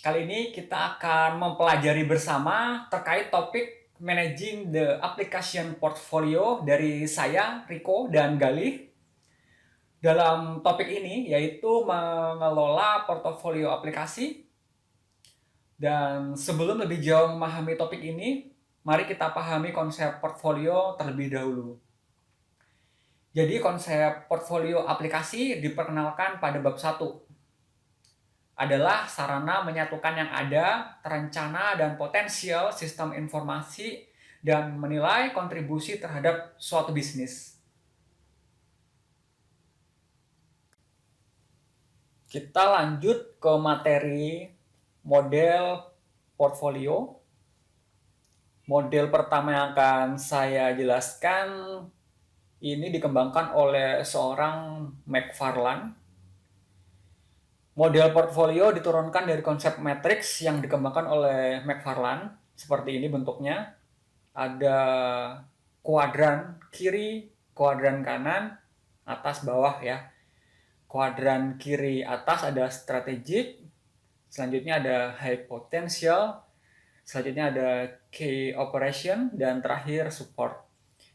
Kali ini kita akan mempelajari bersama terkait topik Managing the Application Portfolio dari saya, Riko, dan Galih. Dalam topik ini yaitu mengelola portofolio aplikasi. Dan sebelum lebih jauh memahami topik ini, mari kita pahami konsep portfolio terlebih dahulu. Jadi konsep portfolio aplikasi diperkenalkan pada bab 1. Adalah sarana menyatukan yang ada, terencana dan potensial sistem informasi dan menilai kontribusi terhadap suatu bisnis. Kita lanjut ke materi model portfolio. Model pertama yang akan saya jelaskan ini dikembangkan oleh seorang McFarland. Model portfolio diturunkan dari konsep matrix yang dikembangkan oleh McFarland. Seperti ini bentuknya. Ada kuadran kiri, kuadran kanan, atas bawah ya. Kuadran kiri atas ada strategic, selanjutnya ada high potential, selanjutnya ada key operation, dan terakhir support.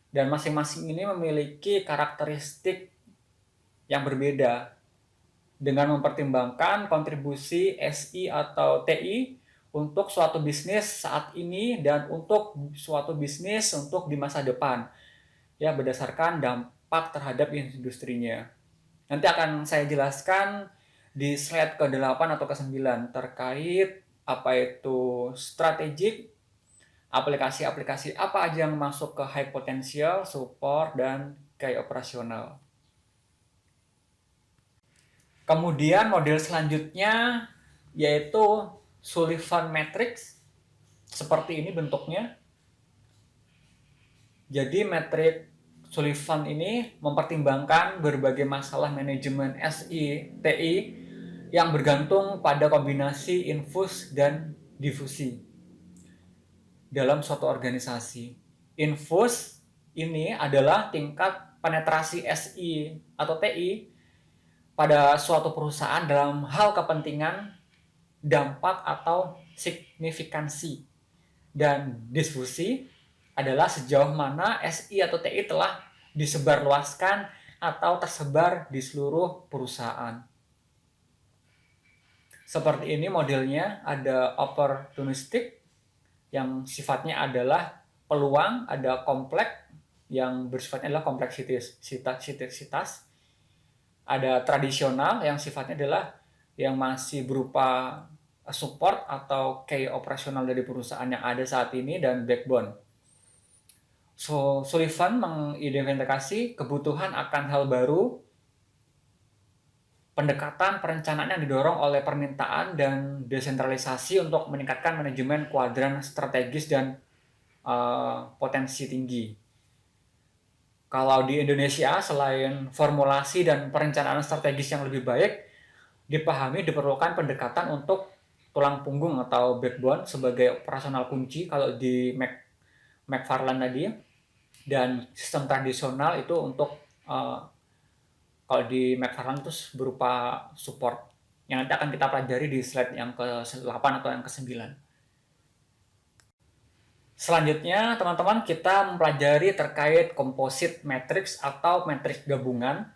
Dan masing-masing ini memiliki karakteristik yang berbeda dengan mempertimbangkan kontribusi SI atau TI untuk suatu bisnis saat ini dan untuk suatu bisnis untuk di masa depan, ya, berdasarkan dampak terhadap industrinya. Nanti akan saya jelaskan di slide ke-8 atau ke-9 terkait apa itu strategic, aplikasi-aplikasi apa aja yang masuk ke high potential, support, dan key operasional. Kemudian model selanjutnya yaitu Sullivan Matrix. Seperti ini bentuknya. Jadi metrik Sullivan ini mempertimbangkan berbagai masalah manajemen SI, TI yang bergantung pada kombinasi infus dan difusi dalam suatu organisasi. Infus ini adalah tingkat penetrasi SI atau TI pada suatu perusahaan dalam hal kepentingan, dampak, atau signifikansi. Dan difusi adalah sejauh mana SI atau TI telah disebarluaskan atau tersebar di seluruh perusahaan. Seperti ini modelnya, ada opportunistic yang sifatnya adalah peluang, ada kompleks yang bersifatnya adalah kompleksitas, ada tradisional yang sifatnya adalah yang masih berupa support atau key operasional dari perusahaan yang ada saat ini, dan backbone. So, Sullivan mengidentifikasi kebutuhan akan hal baru, pendekatan perencanaan yang didorong oleh permintaan dan desentralisasi untuk meningkatkan manajemen kuadran strategis dan potensi tinggi. Kalau di Indonesia, selain formulasi dan perencanaan strategis yang lebih baik, dipahami diperlukan pendekatan untuk tulang punggung atau backbone sebagai operasional kunci kalau di McFarland tadi, dan sistem tradisional itu untuk kalau di McFarland itu berupa support yang nanti akan kita pelajari di slide yang ke-8 atau yang ke-9. Selanjutnya, teman-teman, kita mempelajari terkait composite matrix atau matriks gabungan.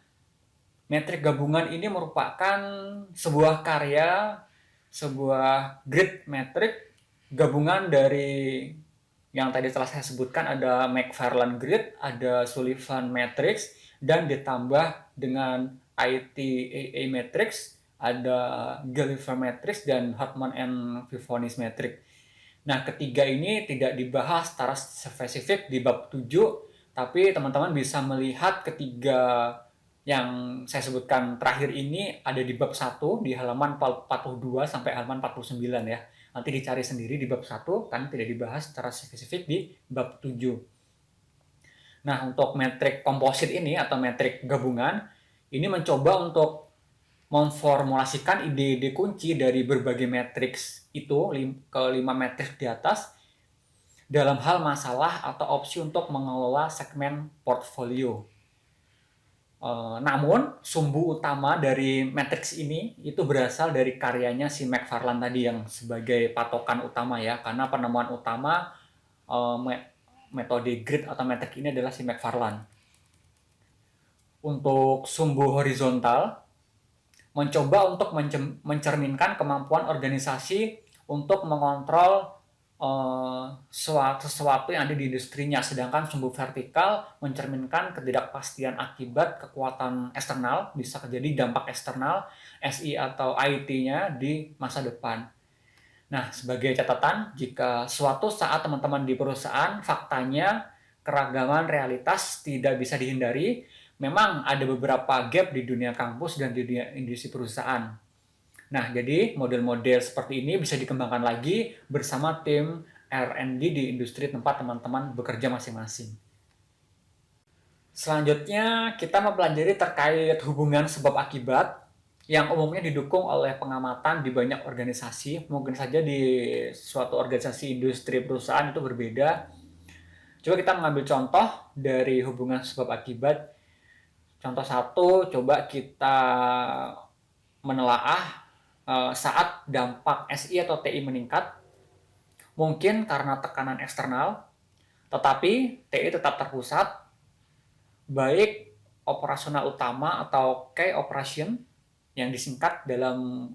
Metrik gabungan ini merupakan sebuah karya, sebuah grid metrik gabungan dari yang tadi telah saya sebutkan, ada McFarland Grid, ada Sullivan Matrix, dan ditambah dengan ITAA Matrix, ada Gulliver Matrix, dan Hartman and Vivonis Matrix. Nah, ketiga ini tidak dibahas secara spesifik di bab 7, tapi teman-teman bisa melihat ketiga yang saya sebutkan terakhir ini ada di bab 1 di halaman 42 sampai halaman 49 ya. Nanti dicari sendiri di bab 1 kan tidak dibahas secara spesifik di bab 7. Nah, untuk metrik komposit ini atau metrik gabungan ini mencoba untuk memformulasikan ide-ide kunci dari berbagai matriks itu ke 5 matriks di atas dalam hal masalah atau opsi untuk mengelola segmen portfolio. Namun sumbu utama dari matriks ini itu berasal dari karyanya si McFarland tadi yang sebagai patokan utama ya, karena penemuan utama metode grid atau metrik ini adalah si McFarland. Untuk sumbu horizontal mencoba untuk mencerminkan kemampuan organisasi untuk mengontrol sesuatu yang ada di industrinya, sedangkan sumbu vertikal mencerminkan ketidakpastian akibat kekuatan eksternal, bisa terjadi dampak eksternal SI atau IT-nya di masa depan. Nah, sebagai catatan, jika suatu saat teman-teman di perusahaan faktanya keragaman realitas tidak bisa dihindari, memang ada beberapa gap di dunia kampus dan di dunia industri perusahaan. Nah, jadi model-model seperti ini bisa dikembangkan lagi bersama tim R&D di industri tempat teman-teman bekerja masing-masing. Selanjutnya, kita mempelajari terkait hubungan sebab akibat yang umumnya didukung oleh pengamatan di banyak organisasi. Mungkin saja di suatu organisasi industri perusahaan itu berbeda. Coba kita mengambil contoh dari hubungan sebab akibat. Contoh satu, coba kita menelaah saat dampak SI atau TI meningkat, mungkin karena tekanan eksternal, tetapi TI tetap terpusat, baik operasional utama atau key operation yang disingkat dalam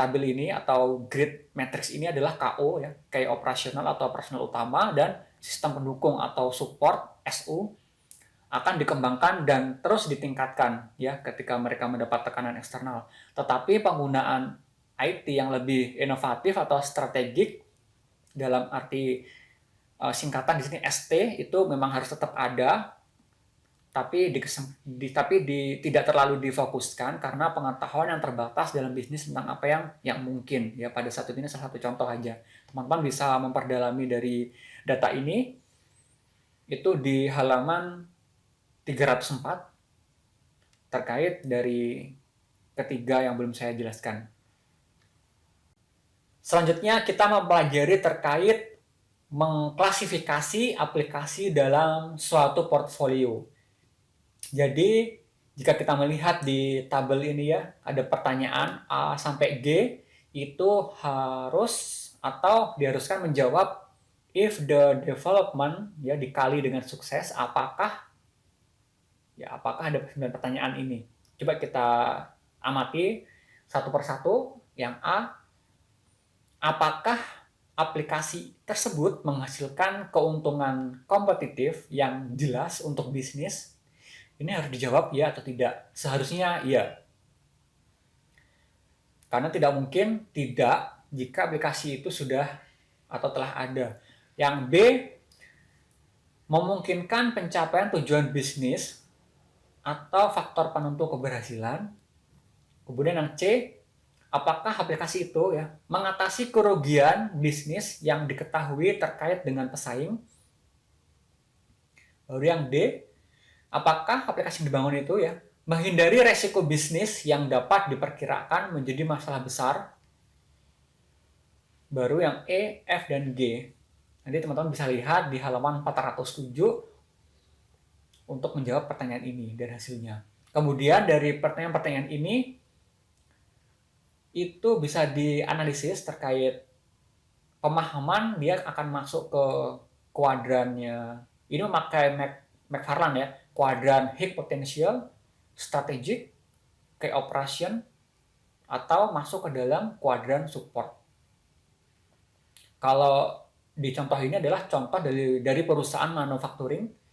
tabel ini atau grid matrix ini adalah KO ya, key operasional atau operasional utama, dan sistem pendukung atau support SU akan dikembangkan dan terus ditingkatkan ya ketika mereka mendapat tekanan eksternal. Tetapi penggunaan IT yang lebih inovatif atau strategik dalam arti singkatan di sini ST itu memang harus tetap ada, tapi tidak terlalu difokuskan karena pengetahuan yang terbatas dalam bisnis tentang apa yang mungkin ya. Pada saat ini salah satu contoh aja. Teman-teman bisa memperdalami dari data ini itu di halaman 304 terkait dari ketiga yang belum saya jelaskan. Selanjutnya kita mempelajari terkait mengklasifikasi aplikasi dalam suatu portfolio. Jadi jika kita melihat di tabel ini ya, ada pertanyaan A sampai G, itu harus atau diharuskan menjawab if the development ya dikali dengan sukses, apakah ada 9 pertanyaan ini. Coba kita amati satu persatu. Yang A, apakah aplikasi tersebut menghasilkan keuntungan kompetitif yang jelas untuk bisnis? Ini harus dijawab ya atau tidak. Seharusnya iya. Karena tidak mungkin tidak jika aplikasi itu sudah atau telah ada. Yang B, memungkinkan pencapaian tujuan bisnis atau faktor penentu keberhasilan. Kemudian yang C, apakah aplikasi itu ya mengatasi kerugian bisnis yang diketahui terkait dengan pesaing. Lalu yang D, apakah aplikasi yang dibangun itu ya menghindari resiko bisnis yang dapat diperkirakan menjadi masalah besar. Baru yang E, F, dan G. Nanti teman-teman bisa lihat di halaman 407 untuk menjawab pertanyaan ini dan hasilnya. Kemudian dari pertanyaan-pertanyaan ini itu bisa dianalisis terkait pemahaman dia akan masuk ke kuadrannya. Ini memakai McFarland ya, kuadran high potential, strategic, key operation, atau masuk ke dalam kuadran support. Kalau di contoh ini adalah contoh dari perusahaan manufacturing.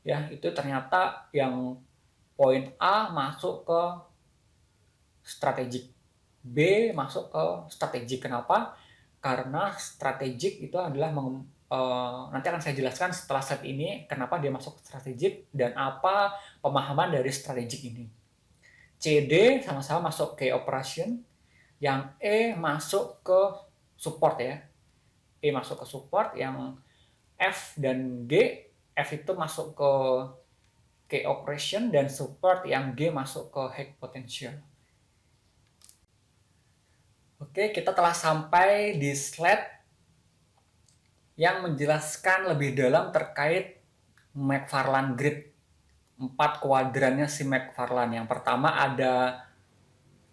Ya, itu ternyata yang poin A masuk ke strategik, B masuk ke strategik. Kenapa? Karena strategik itu adalah nanti akan saya jelaskan setelah slide ini kenapa dia masuk ke strategik dan apa pemahaman dari strategik ini. C, D sama-sama masuk ke operation, yang E masuk ke support ya. E masuk ke support, yang F dan G, F itu masuk ke key operation, dan support yang G masuk ke high potential. Oke, kita telah sampai di slide yang menjelaskan lebih dalam terkait McFarland Grid. 4 kuadrannya si McFarland. Yang pertama ada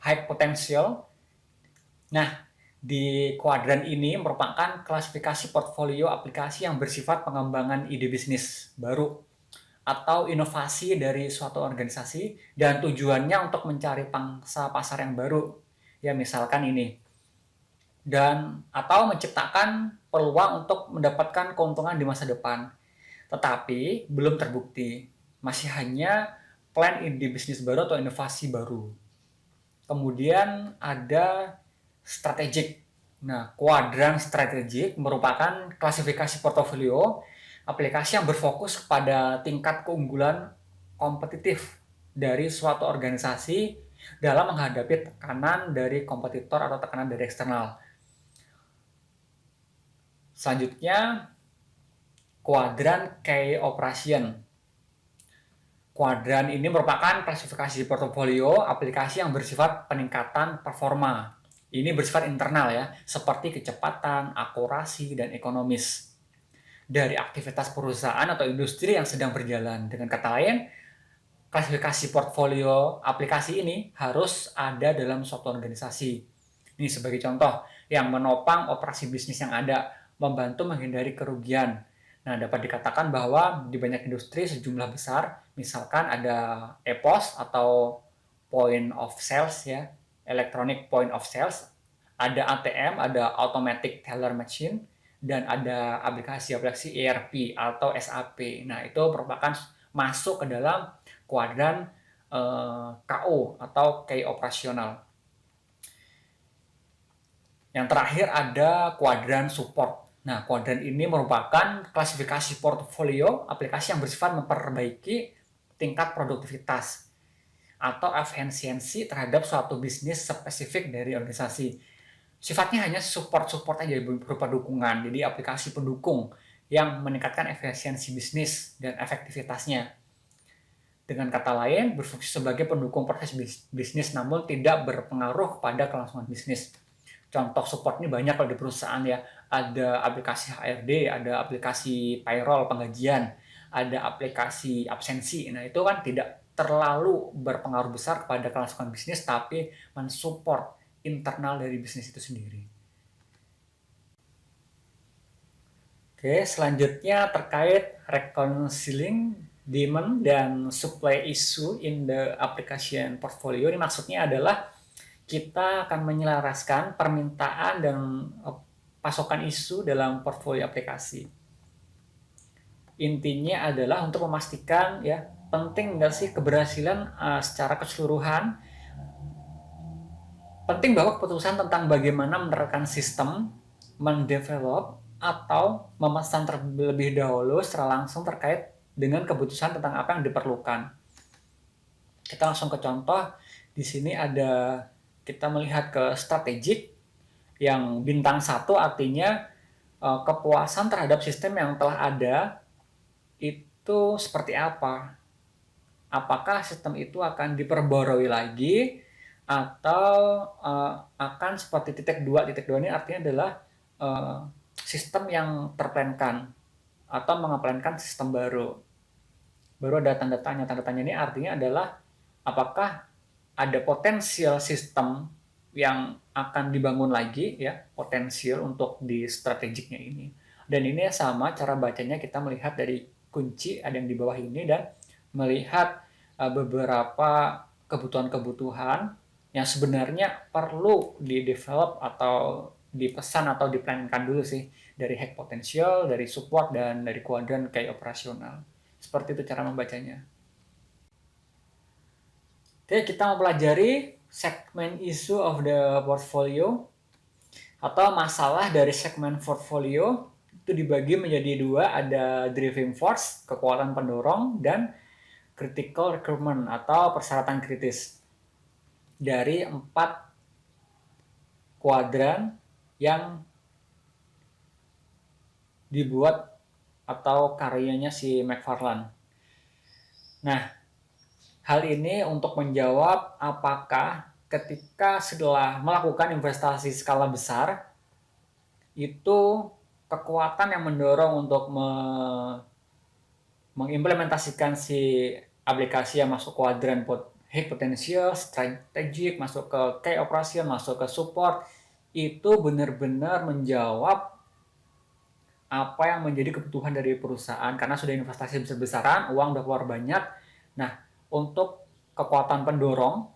high potential. Nah, di kuadran ini merupakan klasifikasi portfolio aplikasi yang bersifat pengembangan ide bisnis baru atau inovasi dari suatu organisasi dan tujuannya untuk mencari pangsa pasar yang baru. Ya, misalkan ini. Dan atau menciptakan peluang untuk mendapatkan keuntungan di masa depan. Tetapi belum terbukti. Masih hanya plan ide bisnis baru atau inovasi baru. Kemudian ada strategic. Nah, kuadran strategic merupakan klasifikasi portofolio aplikasi yang berfokus pada tingkat keunggulan kompetitif dari suatu organisasi dalam menghadapi tekanan dari kompetitor atau tekanan dari eksternal. Selanjutnya, kuadran key operation. Kuadran ini merupakan klasifikasi portofolio aplikasi yang bersifat peningkatan performa. Ini bersifat internal ya, seperti kecepatan, akurasi, dan ekonomis dari aktivitas perusahaan atau industri yang sedang berjalan. Dengan kata lain, klasifikasi portfolio aplikasi ini harus ada dalam suatu organisasi. Ini sebagai contoh, yang menopang operasi bisnis yang ada, membantu menghindari kerugian. Nah, dapat dikatakan bahwa di banyak industri sejumlah besar, misalkan ada EPOS atau point of sales ya, electronic point of sales, ada ATM, ada automatic teller machine, dan ada aplikasi-aplikasi ERP atau SAP. Nah, itu merupakan masuk ke dalam kuadran KO atau key operasional. Yang terakhir ada kuadran support. Nah, kuadran ini merupakan klasifikasi portofolio aplikasi yang bersifat memperbaiki tingkat produktivitas atau efisiensi terhadap suatu bisnis spesifik dari organisasi. Sifatnya hanya support aja berupa dukungan. Jadi aplikasi pendukung yang meningkatkan efisiensi bisnis dan efektivitasnya. Dengan kata lain, berfungsi sebagai pendukung proses bisnis namun tidak berpengaruh kepada kelangsungan bisnis. Contoh support ini banyak kalau di perusahaan ya. Ada aplikasi HRD, ada aplikasi payroll penggajian, ada aplikasi absensi. Nah, itu kan tidak terlalu berpengaruh besar kepada kelangsungan bisnis, tapi mensupport internal dari bisnis itu sendiri. Oke, selanjutnya terkait reconciling demand dan supply issue in the application portfolio. Ini maksudnya adalah kita akan menyelaraskan permintaan dan pasokan isu dalam portfolio aplikasi. Intinya adalah untuk memastikan ya, penting nggak sih keberhasilan secara keseluruhan. Penting bahwa keputusan tentang bagaimana menerapkan sistem, mendevelop, atau memesan terlebih dahulu secara langsung terkait dengan keputusan tentang apa yang diperlukan. Kita langsung ke contoh. Di sini ada kita melihat ke strategik yang bintang 1 artinya kepuasan terhadap sistem yang telah ada itu seperti apa. Apakah sistem itu akan diperbarui lagi atau akan seperti titik 2 ini artinya adalah sistem yang terplankan atau mengeplankan sistem baru. Baru ada tanda tanya. Tanda tanya ini artinya adalah apakah ada potensial sistem yang akan dibangun lagi ya, potensial untuk di strategiknya ini. Dan ini sama cara bacanya, kita melihat dari kunci ada yang di bawah ini dan melihat beberapa kebutuhan-kebutuhan yang sebenarnya perlu di-develop atau dipesan atau diplankan dulu sih dari hack potential, dari support, dan dari kuadran kayak operasional. Seperti itu cara membacanya. Oke, kita mempelajari segmen issue of the portfolio atau masalah dari segmen portfolio. Itu dibagi menjadi 2, ada driving force, kekuatan pendorong, dan critical requirement atau persyaratan kritis. Dari 4 kuadran yang dibuat atau karyanya si McFarland. Nah, hal ini untuk menjawab apakah ketika setelah melakukan investasi skala besar, itu kekuatan yang mendorong untuk mengimplementasikan si aplikasi yang masuk kuadran high potential, strategic, masuk ke key operation, masuk ke support, itu benar-benar menjawab apa yang menjadi kebutuhan dari perusahaan karena sudah investasi besar-besaran, uang udah keluar banyak. Nah, untuk kekuatan pendorong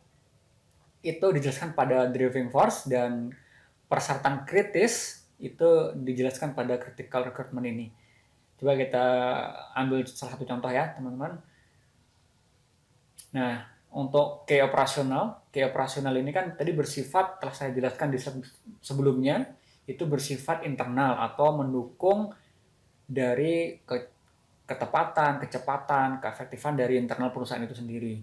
itu dijelaskan pada driving force, dan persyaratan kritis itu dijelaskan pada critical recruitment ini. Coba kita ambil salah satu contoh ya, teman-teman. Nah, untuk key operasional ini kan tadi bersifat, telah saya jelaskan di sebelumnya, itu bersifat internal atau mendukung dari ketepatan, kecepatan, keefektifan dari internal perusahaan itu sendiri.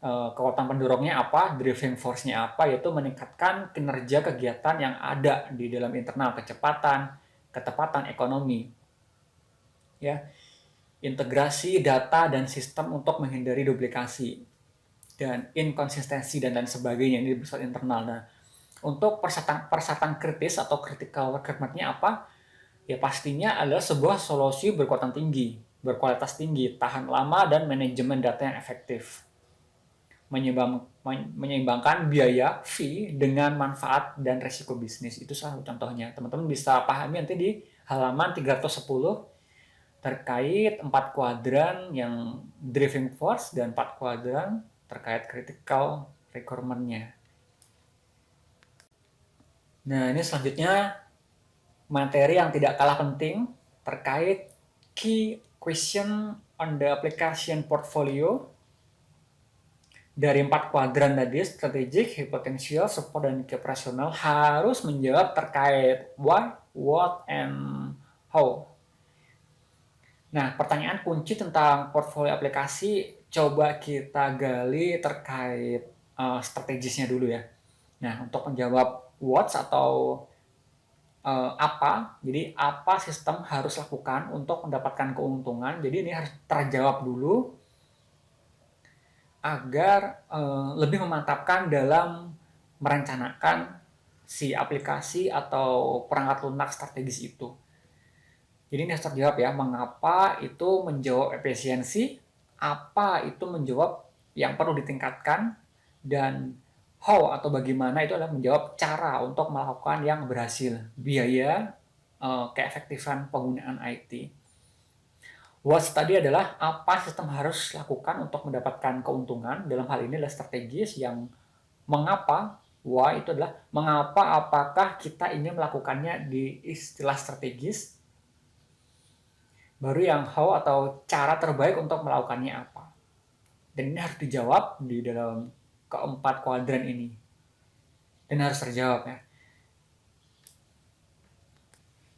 Kekuatan pendorongnya apa, driving force-nya apa, yaitu meningkatkan kinerja kegiatan yang ada di dalam internal, kecepatan, ketepatan, ekonomi. Ya, integrasi data dan sistem untuk menghindari duplikasi dan inkonsistensi dan lain sebagainya, ini bersifat internal. Nah, untuk persyaratan kritis atau critical requirement-nya apa? Ya pastinya adalah sebuah solusi berkualitas tinggi, tahan lama, dan manajemen data yang efektif. Menyeimbangkan biaya fee dengan manfaat dan resiko bisnis. Itu salah satu contohnya. Teman-teman bisa pahami nanti di halaman 310 terkait 4 kuadran yang driving force dan 4 kuadran terkait critical requirement-nya. Nah, ini selanjutnya materi yang tidak kalah penting terkait key question on the application portfolio. Dari 4 kuadran tadi, strategic, high potential, support, dan operasional, harus menjawab terkait why, what, and how. Nah, pertanyaan kunci tentang portfolio aplikasi coba kita gali terkait strategisnya dulu ya. Nah, untuk menjawab what atau apa, jadi apa sistem harus lakukan untuk mendapatkan keuntungan, jadi ini harus terjawab dulu agar lebih memantapkan dalam merencanakan si aplikasi atau perangkat lunak strategis itu. Jadi ini harus terjawab ya, mengapa itu menjawab efisiensi, apa itu menjawab yang perlu ditingkatkan, dan how atau bagaimana itu adalah menjawab cara untuk melakukan yang berhasil, biaya, keefektifan penggunaan IT. What tadi adalah apa sistem harus lakukan untuk mendapatkan keuntungan, dalam hal ini adalah strategis. Yang mengapa, why itu adalah mengapa, apakah kita ingin melakukannya di istilah strategis. Baru yang how atau cara terbaik untuk melakukannya apa. Dan ini harus dijawab di dalam keempat kuadran ini. Dan harus terjawab ya.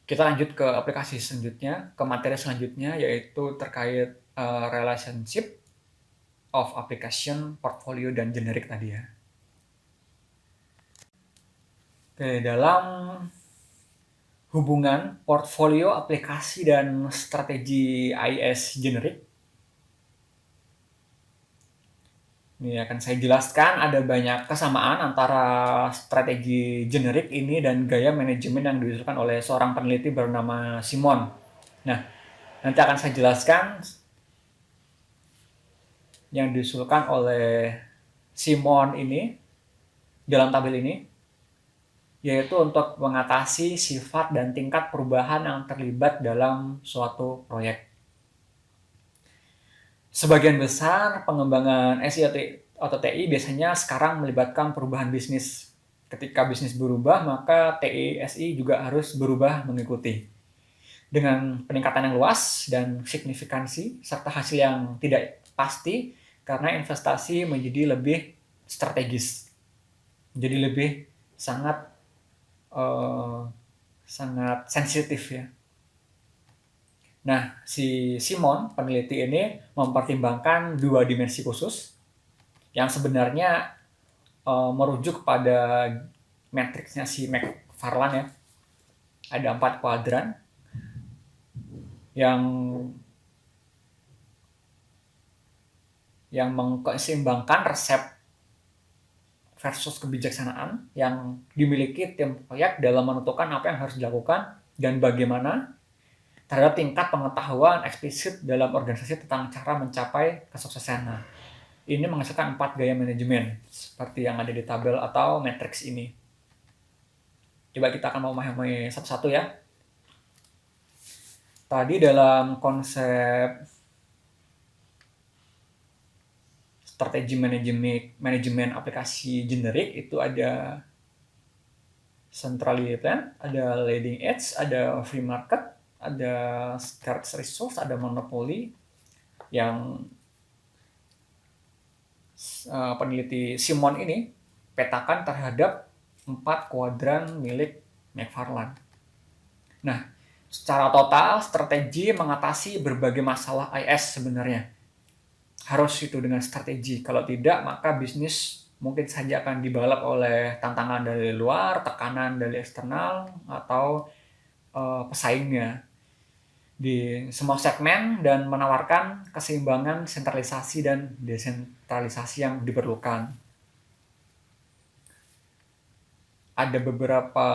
Kita lanjut ke aplikasi selanjutnya, ke materi selanjutnya, yaitu terkait relationship of application, portfolio, dan generic tadi ya. Oke, dalam hubungan portfolio, aplikasi, dan strategi IS generic, ini akan saya jelaskan ada banyak kesamaan antara strategi generik ini dan gaya manajemen yang diusulkan oleh seorang peneliti bernama Simon. Nah, nanti akan saya jelaskan yang diusulkan oleh Simon ini dalam tabel ini, yaitu untuk mengatasi sifat dan tingkat perubahan yang terlibat dalam suatu proyek. Sebagian besar pengembangan SI atau TI biasanya sekarang melibatkan perubahan bisnis. Ketika bisnis berubah, maka TI SI juga harus berubah mengikuti. Dengan peningkatan yang luas dan signifikansi, serta hasil yang tidak pasti, karena investasi menjadi lebih strategis. Jadi lebih sangat sensitif ya. Nah, si Simon, peneliti ini mempertimbangkan 2 dimensi khusus yang sebenarnya merujuk pada matriksnya si McFarland ya. Ada 4 kuadran yang mengkeimbangkan resep versus kebijaksanaan yang dimiliki tim proyek dalam menentukan apa yang harus dilakukan dan bagaimana, terhadap tingkat pengetahuan eksplisit dalam organisasi tentang cara mencapai kesuksesan. Nah, ini menghasilkan 4 gaya manajemen seperti yang ada di tabel atau matriks ini. Coba kita akan memahami satu-satu ya. Tadi dalam konsep strategi manajemen aplikasi generik itu ada centrally planned, ada leading edge, ada free market, ada scarce resource, ada monopoly. Yang peneliti Simon ini petakan terhadap 4 kuadran milik McFarland. Nah, secara total strategi mengatasi berbagai masalah IS sebenarnya. Harus itu dengan strategi. Kalau tidak, maka bisnis mungkin saja akan dibalap oleh tantangan dari luar, tekanan dari eksternal, atau pesaingnya di semua segmen dan menawarkan keseimbangan sentralisasi dan desentralisasi yang diperlukan. Ada beberapa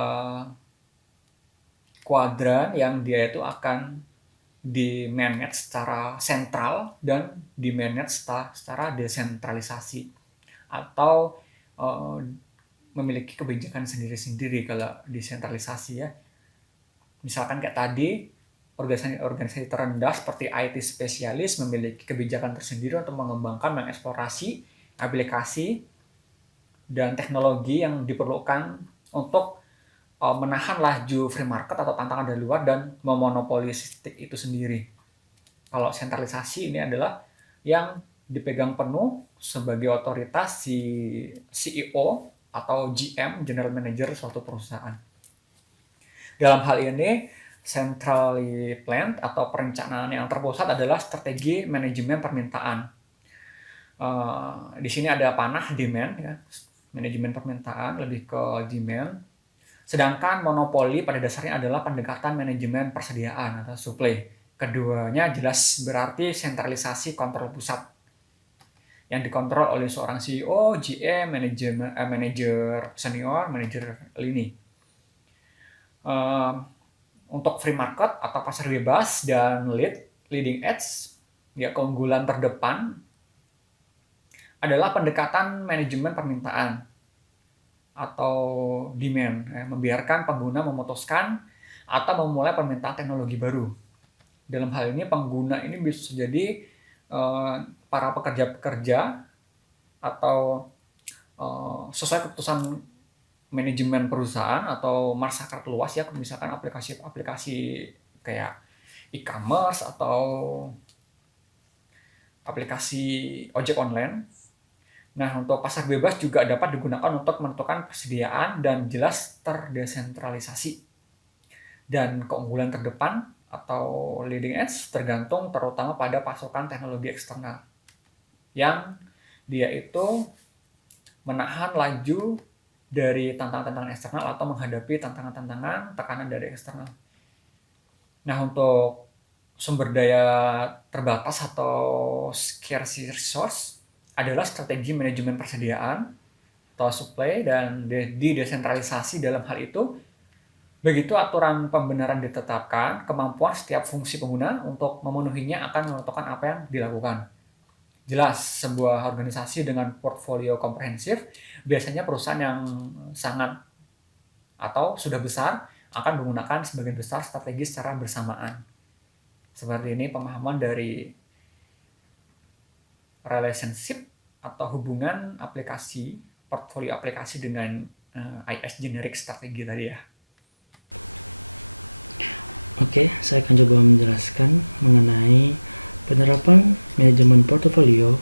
kuadran yang dia itu akan di-manage secara sentral dan di-manage secara desentralisasi atau memiliki kebijakan sendiri-sendiri kalau desentralisasi ya. Misalkan kayak tadi, organisasi terendah seperti IT spesialis memiliki kebijakan tersendiri untuk mengembangkan, mengeksplorasi aplikasi dan teknologi yang diperlukan untuk menahan laju free market atau tantangan dari luar dan memonopolistik itu sendiri. Kalau sentralisasi ini adalah yang dipegang penuh sebagai otoritas si CEO atau GM, General Manager suatu perusahaan. Dalam hal ini, centrally planned atau perencanaan yang terpusat adalah strategi manajemen permintaan. Di sini ada panah demand ya, manajemen permintaan lebih ke demand. Sedangkan monopoli pada dasarnya adalah pendekatan manajemen persediaan atau supply. Keduanya jelas berarti sentralisasi kontrol pusat yang dikontrol oleh seorang CEO, GM, manajer senior, manajer lini. Untuk free market atau pasar bebas dan leading edge, ya keunggulan terdepan adalah pendekatan manajemen permintaan atau demand, membiarkan pengguna memutuskan atau memulai permintaan teknologi baru. Dalam hal ini pengguna ini bisa jadi para pekerja-pekerja atau sesuai keputusan manajemen perusahaan atau masyarakat luas ya, misalkan aplikasi-aplikasi kayak e-commerce atau aplikasi ojek online. Nah, untuk pasar bebas juga dapat digunakan untuk menentukan persediaan dan jelas terdesentralisasi. Dan keunggulan terdepan atau leading edge tergantung terutama pada pasokan teknologi eksternal yang dia itu menahan laju dari tantangan-tantangan eksternal atau menghadapi tantangan-tantangan tekanan dari eksternal. Nah, untuk sumber daya terbatas atau scarce resource adalah strategi manajemen persediaan atau supply dan didesentralisasi dalam hal itu. Begitu aturan pembenaran ditetapkan, kemampuan setiap fungsi pengguna untuk memenuhinya akan menentukan apa yang dilakukan. Jelas, sebuah organisasi dengan portfolio komprehensif, biasanya perusahaan yang sangat atau sudah besar akan menggunakan sebagian besar strategi secara bersamaan. Seperti ini pemahaman dari relationship atau hubungan aplikasi, portfolio aplikasi dengan IS generic strategi tadi ya. Oke, saya akan coba menjelaskan mengenai penerapan manajemen portofolio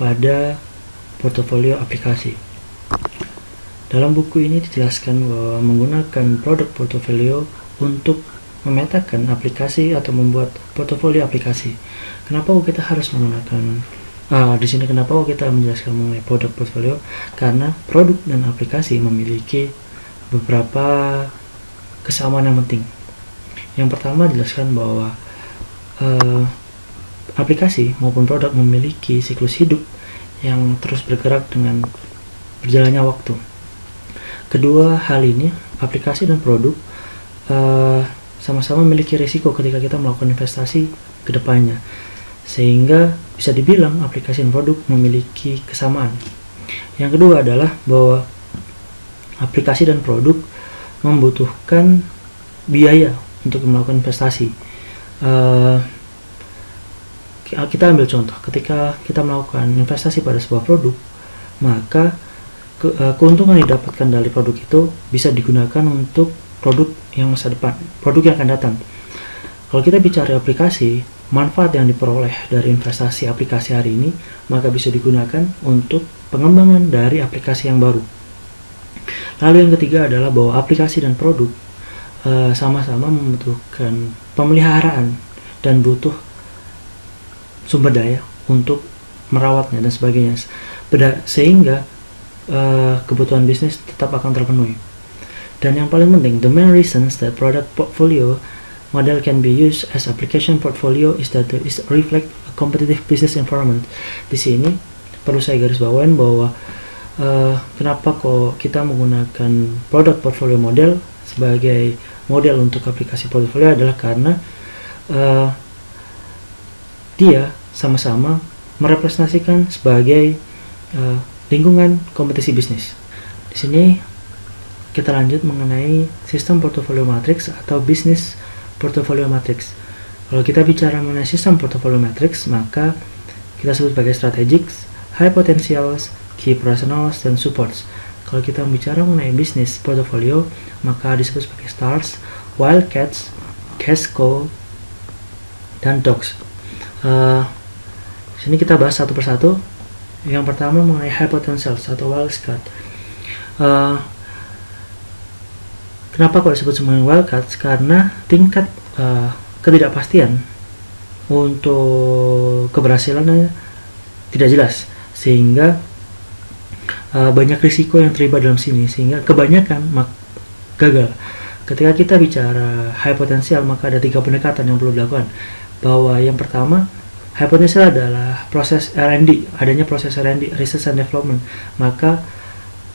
pada portofolio aplikasi. Dalam buku ini dijelaskan bahwa menggunakan produk portofolio untuk memetakan aplikasi atau membuat portofolio aplikasi. Kenapa kita harus menggunakan di sini kenapa kita menjelaskan mengenai produk portofolio? Karena produk dan aplikasi memiliki beberapa kesamaan yang penting. Yang pertama dijelaskan bahwa aplikasi maupun produk memiliki siklus hidup yang terus bergerak dengan berjalannya waktu. Kedua hal ini, aplikasi dan produk sama-sama memiliki risiko ketika kita melakukan investasi ke depannya. Sehingga bisa dibilang aplikasi dan produk memiliki kesamaan. Yang kedua adalah bahwa aplikasi dan produk membutuhkan biaya untuk melakukan investasi. Kita ambil contoh, ketika kita melakukan investasi pada sebuah produk, maka keuntungan yang didapatkan dari produk itu bisa digunakan untuk produk yang masa depan, produk yang akan datang. Kalau kita bicara aplikasi, manfaat yang diperoleh dari investasi aplikasi hari ini maka bisa digunakan untuk pengembangan dari aplikasi yang baru. Lalu yang ketiga adalah bahwa aplikasi dan produk sama-sama membutuhkan pemeliharaan dan butuh sumber daya untuk merawatnya dan sebagainya, sehingga kebutuhan bisnis tetap akan terpenuhi. Dan yang paling penting, the main reasons that product portfolio model can be used as application portfolio is that it reflect a competitive business environment. Di sini perlu saya garis bawain bahwa kenapa kok kita menggunakan product portfolio model sebagai model untuk aplikasi portfolio adalah karena dia sama-sama merepresentasikan sebagai lingkungan kompetisi bisnis. Di sini kita lanjut mengenai sistem portfolio matrix atau business portfolio matrix. Kalau kita bicara mengenai sistem portfolio matrix, maka kita sebut sebagai strategics, high potentials, key operationals, dan supports. Kalau kita bicara mengenai business portfolio, maka disebut sebagai stars, wildcats, cash cow, dan dogs. Sini kita bahas satu persatu. Yang pertama mengenai high potentials atau wildcat. Kenapa kok disebut semuanya wildcats? Karena tingkat ketidakpastian untuk keberhasilannya tidak jelas, sehingga banyak risiko yang terlibat dalam sini, sehingga kebanyakan gagal. Ketika kita bicara high potensial, maka ada 3 pendekatan yang perlu dilakukan. Bahwa yang pertama, high potential adalah proses R&D, adanya proses R&D, research and development. Maka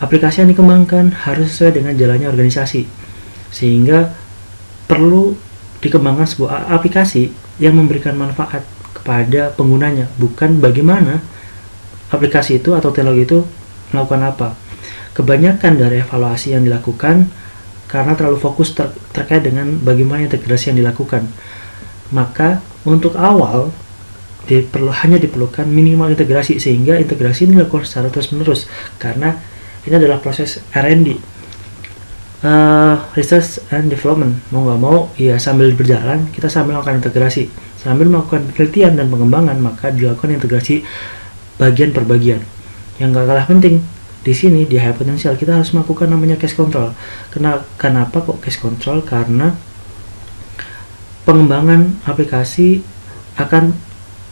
aplikasi yang dikembangkan harus sesuai dengan jalannya organisasi, sehingga perlu dikembangkan sebuah aplikasi yang memberikan manfaat kepada penggunanya, bukan bagaimana aplikasi itu atau teknologi itu melakukan apa. Kebanyakan dari evaluasi yang dilakukan karena terlalu fokus terkait dengan bagaimana integrasi yang dilakukan. Maka untuk awal hanya diperlukan minimal integrasi, sehingga integrasi ini dilakukan secara terus-menerus karena ini adalah proses R&D, research and development. Mau nggak mau ya sambil berjalan kita sambil melakukan integrasi, sambil melakukan penelitian dan pengembangan, maka dilakukan integrasi bagian per bagian. Yang nggak kalah penting di sini di high potential, kita harus melakukan namanya cash control. Kenapa kok cash control? Karena pengembangan aplikasi akan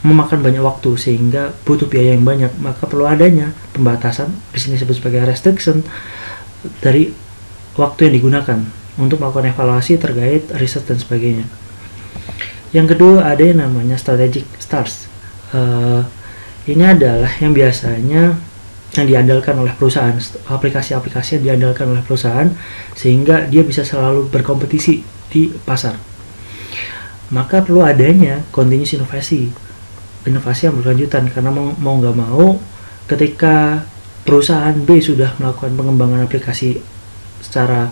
memakan banyak waktu sehingga butuh biaya yang banyak, maka perlu adanya pembatasan, di sini disebut sebagai restriction, dari waktu yang digunakan untuk melakukan evaluasi terkait riset dan sebagainya. Yang kedua ada yang namanya strategic stars. Ini adalah yang biasanya yang diandalkan oleh perusahaan, aplikasi-aplikasi yang diandalkan oleh perusahaan, sehingga dia bisa selalu berkompetisi di pasar. Maka perlu adanya continuous inovasi yang berkelanjutan, karena mau nggak mau ketika perusahaan B sudah melakukan pengembangan aplikasi secara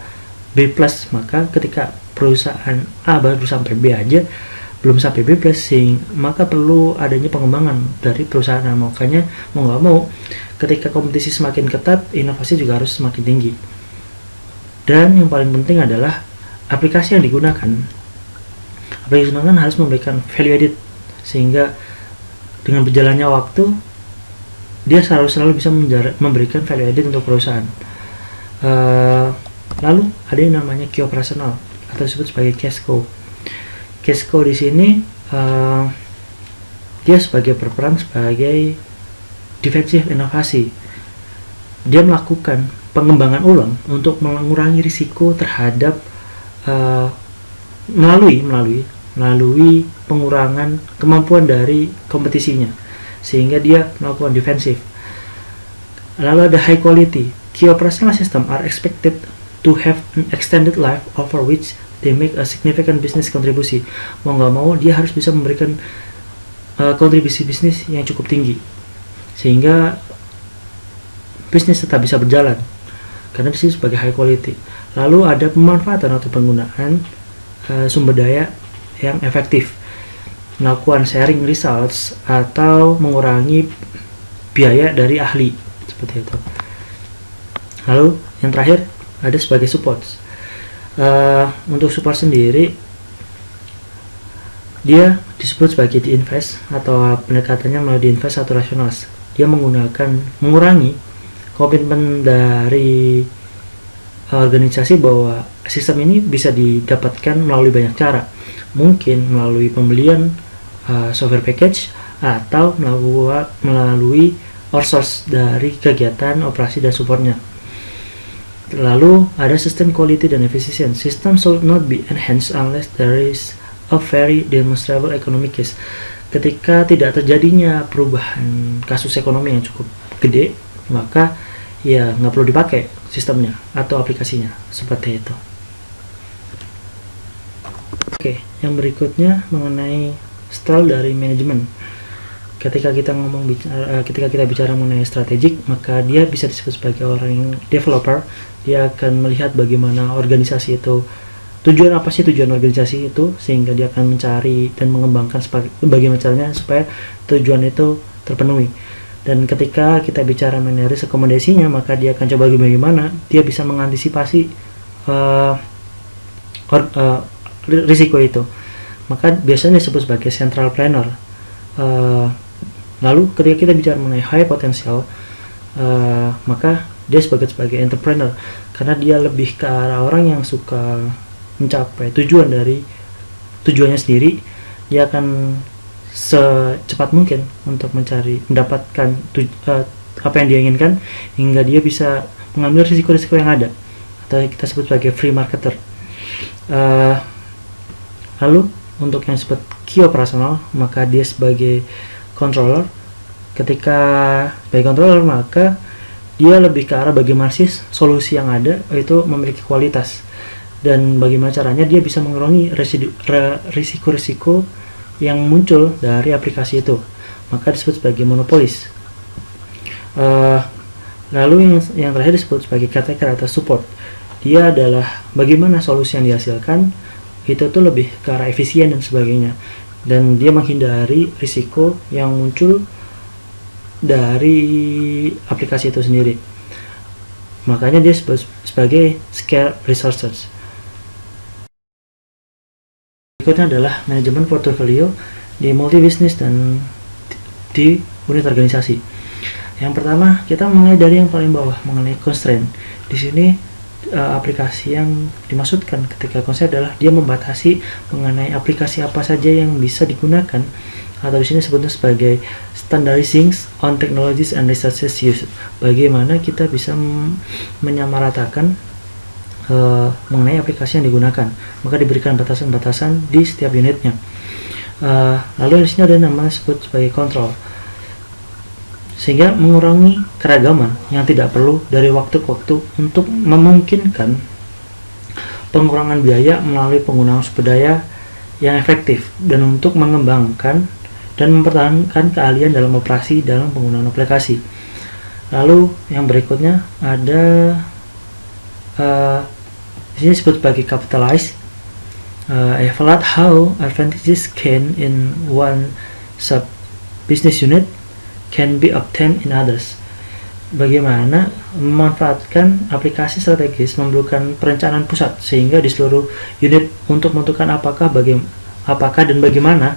B+, maka ketika perusahaan A baru sampai B aja, belum sampai B+, maka perlu adanya pengembangan dari perusahaan A. Makanya mau nggak mau ketika kompetisi semakin ketat, inovasi juga harus semakin tinggi. Dan yang paling penting adalah aplikasi yang digunakan harus memberikan value added, sehingga dengan berjalannya waktu dia selalu bisa memberikan value added untuk perusahaan. Lalu ada yang namanya key operational atau disebut sebagai cash cow. Cash cow di sini dia berperan sebagai defensive inovasi. Dia melakukan pengembangan ulang untuk mengurangi risiko terhadap melalui pengurangan kemampuan dari kompetisinya, sehingga dia melakukan defensif. Lalu ada high quality. Key operational system are expected to have an extended life over which they make a significant business kontribusi. Mau nggak mau dia harus bisa memberikan kontribusi bisnis yang cukup tinggi sehingga bisnis tetap bisa berjalan karena di sini sebagai high quality. Lalu ada pemanfaatan atau penggunaan sumber daya yang efektif, melakukan sharing results atau mengurangi biaya dari ahli seperti itu. Lalu yang terakhir ada sebagai support. Untuk support sendiri dia disebut sebagai de-invest atau pendekatannya melalui de-invest atau rationals. Dia mengurangi komitmen dari organisasi bahwa sistem ini bisa didapatkan melalui banyak cara, mungkin melalui pembelian software package atau melalui outsource dari kegiatan operasi dan supportnya. Lalu ada sistem quality dan efficient. System should not be enhanced unless there is a very demonstrable economic case. Ketika tidak terjadinya perubahan kasus ekonomi yang cukup gede, maka ya nggak perlu dipakai sistemnya atau aplikasinya seperti itu. Oke, yang berikutnya mengenai style dari manajemen. Ketika kita bicara mengenai strategik, maka dia bisa disebut sebagai orang yang developer. Dia akan melihat bagaimana organisasi itu, tujuan organisasi itu, sehingga dia akan mencari dan mengembangkan bagaimana caranya supaya tujuan itu terpenuhi. Dan ketika kita bicara mengenai risk rekomendasinya, maka dia akan coba bagaimana dia bisa mengantisipasi risiko itu. Maka biasanya disebut sebagai central planner. Lalu ketika kita bicara mengenai high potential, maka dia sebagai entrepreneur, karena dia lebih ke arah orang yang suka mencapai tujuannya sendiri. Dia akan secepat mungkin untuk mendapatkan apa yang dia inginkan, hingga dia bisa mengambil risiko-risiko yang ada, atau kita sebut sebagai free marketer. Lalu untuk yang disebut key operasional, maka dia sebagai controller. Ketika sebagai controller, maka dia lebih ke arah bagaimana sih solusi yang ada itu memiliki kualitas, dan bagaimana caranya dia bisa mengurangi risiko-risiko yang muncul dari aplikasi itu, maka disebut sebagai monopolis. Lalu yang terakhir disebut sebagai caretaker atau support. Dia adalah bagaimana solusi yang dihasilkan itu tuh lebih ke arah efisien dan sebagainya, dan dia menghindari risiko yang muncul dari aplikasi itu sendiri. Makanya dia sebagai scarce resources. Berikutnya adalah manajemen portfolio di multi bisnis dan di unit organisasi. Yang pertama, kita mulai dari yang paling bawah mengenai constraint. Di sini aplikasi yang dimaksudkan ketika konsep adalah dia membatasi mengenai aplikasi apa saja yang bisa digunakan, atau di sini sebutnya sebagai standardizing on technologies and resources used. Bagaimana kita bisa menyamaratakan mengenai aplikasi yang digunakan, maka diberikan batasan-batasan di setiap unitnya. Lalu di sini ada namanya disebut sebagai control, sehingga mengurangi keragaman yang tidak perlu dari waktu ke waktu untuk memungkinkan pengurangan biaya melalui penggunaan sumber daya yang efektif, dan untuk mengembangkan dan mempertahankan keahlian dalam operasi dalam penggunaan aplikasi. Lalu yang berikutnya ada di sini disebut sebagai capitalize. Evaluate how advantages gained in one sub business unit can be obtained in others. Bagaimana memanfaatkan aplikasi strategis memerlukan perencanaan pusat, sehingga di seluruh unit untuk menentukan apakah dan bagaimana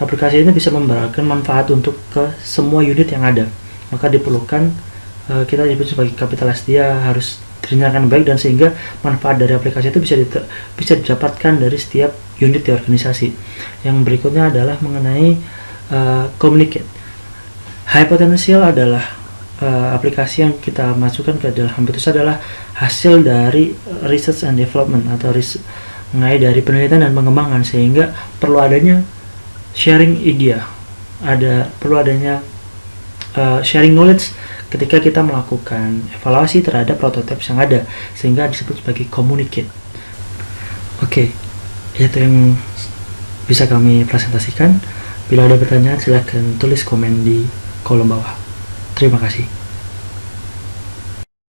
aplikasi ini bisa memberikan manfaat untuk ke semua unit yang ada. Maka diperlukan kita disebut sebagai kapitalis. Dia harus direncanakan baik, dan sehingga manfaat dari aplikasi itu bisa didapatkan dari setiap unit di organisasi. Yang berikutnya adalah mengenai communicate. High potential adalah aplikasi yang kita masukkan ke dalam habitus adalah hasil dari research and development, atau mengenai dari penelitian dan pengembangan, sehingga perlu adanya sharing ide, perlu adanya sharing knowledge ketika kita melakukan evaluasi terhadap prototipe yang ada, sehingga disebut sebagai communicate. Oke, itu yang bisa kami presentasikan. Bila ada pertanyaan, silahkan tulis komen di kolom bawah. Terima kasih.